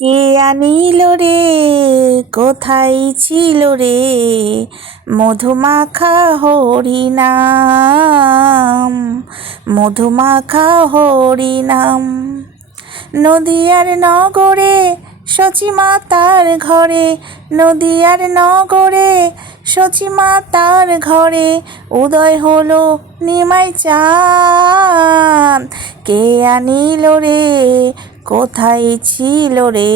কে আনিল রে, কোথায় ছিল রে মধুমাখা হরিনাম, মধুমাখা হরিনাম। নদিয়ার নগরে সচিমাতার ঘরে, নদিয়ার নগরে সচিমাতার ঘরে উদয় হলো নিমাই চাঁদ। কে আনিল রে, কোথায় ছিল রে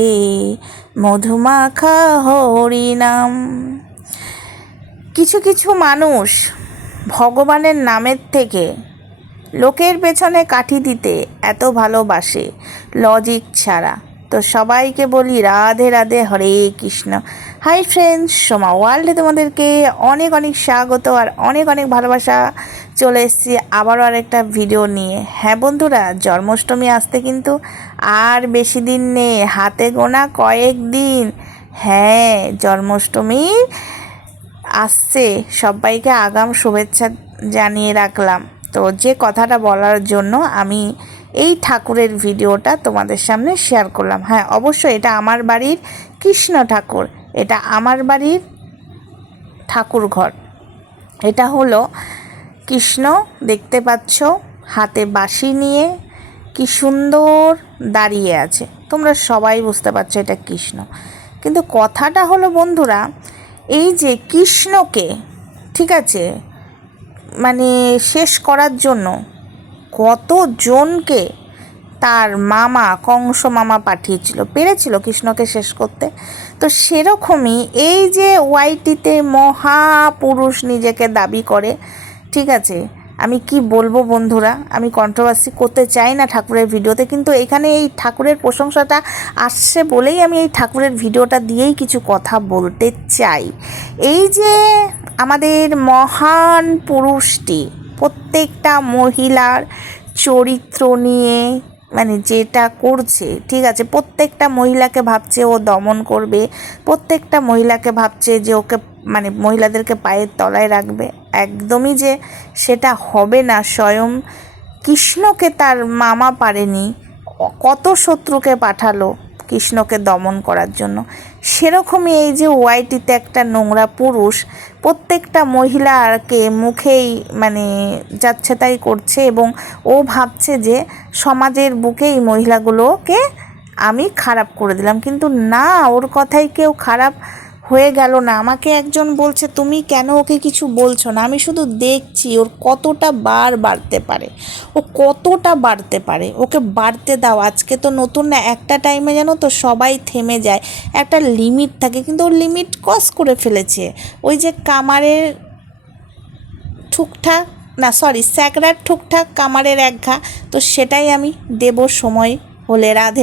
মধুমাখা হরিনাম। কিছু কিছু মানুষ ভগবানের নামের থেকে লোকের পেছনে কাঠি দিতে এত ভালোবাসে লজিক ছাড়া। তো সবাইকে বলি রাধে রাধে, হরে কৃষ্ণ। হাই ফ্রেন্ডস, সোমা ওয়ার্ল্ডে তোমাদেরকে অনেক অনেক স্বাগত আর অনেক অনেক ভালোবাসা। চলে এসেছি আবারও আরেকটা ভিডিও নিয়ে। হ্যাঁ বন্ধুরা, জন্মাষ্টমী আসতে কিন্তু আর বেশি দিন নেই, হাতে গোনা কয়েক দিন। হ্যাঁ, জন্মাষ্টমী আসছে, সবাইকে আগাম শুভেচ্ছা জানিয়ে রাখলাম। তো যে কথাটা বলার জন্য আমি এই ঠাকুরের ভিডিওটা তোমাদের সামনে শেয়ার করলাম। হ্যাঁ অবশ্যই এটা আমার বাড়ির কৃষ্ণ ঠাকুর, এটা আমার বাড়ির ঠাকুর ঘর। এটা হলো কৃষ্ণ, দেখতে পাচ্ছ হাতে বাঁশি নিয়ে কি সুন্দর দাঁড়িয়ে আছে। তোমরা সবাই বুঝতে পারছো এটা কৃষ্ণ। কিন্তু কথাটা হলো বন্ধুরা, এই যে কৃষ্ণকে ঠিক আছে মানে শেষ করার জন্য কতজনকে তার মামা কংস মামা পাঠিয়েছিল, পেরেছিল কৃষ্ণকে শেষ করতে। তো সেরকমই এই যে ওয়াইটিতে মহাপুরুষ নিজেকে দাবি করে, ঠিক আছে। আমি কি বলবো বন্ধুরা, আমি কন্ট্রোভার্সি করতে চাই না ঠাকুরের ভিডিওতে, কিন্তু এখানে এই ঠাকুরের প্রশংসাটা আসছে বলেই আমি এই ঠাকুরের ভিডিওটা দিয়েই কিছু কথা বলতে চাই। এই যে আমাদের মহান পুরুষটি প্রত্যেকটা মহিলার চরিত্র নিয়ে মানে যেটা করছে, ঠিক আছে, প্রত্যেকটা মহিলাকে ভাবছে ও দমন করবে, প্রত্যেকটা মহিলাকে ভাবছে যে ওকে মানে মহিলাদেরকে পায়ের তলায় রাখবে। একদমই যে সেটা হবে না। স্বয়ং কৃষ্ণকে তার মামা পারেনি, কত শত্রুকে পাঠালো কৃষ্ণকে দমন করার জন্য। সেরকমই এই যে ওয়াইটিতে একটা নোংরা পুরুষ প্রত্যেকটা মহিলাকে মুখেই মানে যাচ্ছে তাই করছে, এবং ও ভাবছে যে সমাজের বুকে এই মহিলাগুলোকে আমি খারাপ করে দিলাম। কিন্তু না, ওর কথাই কেউ খারাপ হয়ে গেল না। আমাকে একজন বলছে তুমি কেন ওকে কিছু বলছো না। আমি শুধু দেখছি ওর কতটা বাড়তে পারে, ও কতটা বাড়তে পারে, ওকে বাড়তে দাও। আজকে তো নতুন না, একটা টাইমে যেন তো সবাই থেমে যায়, একটা লিমিট থাকে, কিন্তু ওর লিমিট ক্রস করে ফেলেছে। ওই যে কামারের ঠুকঠাক না সরি স্যাকরার ঠুকঠাক কামারের একঘা, তো সেটাই আমি দেব সময় হলে। রাধে।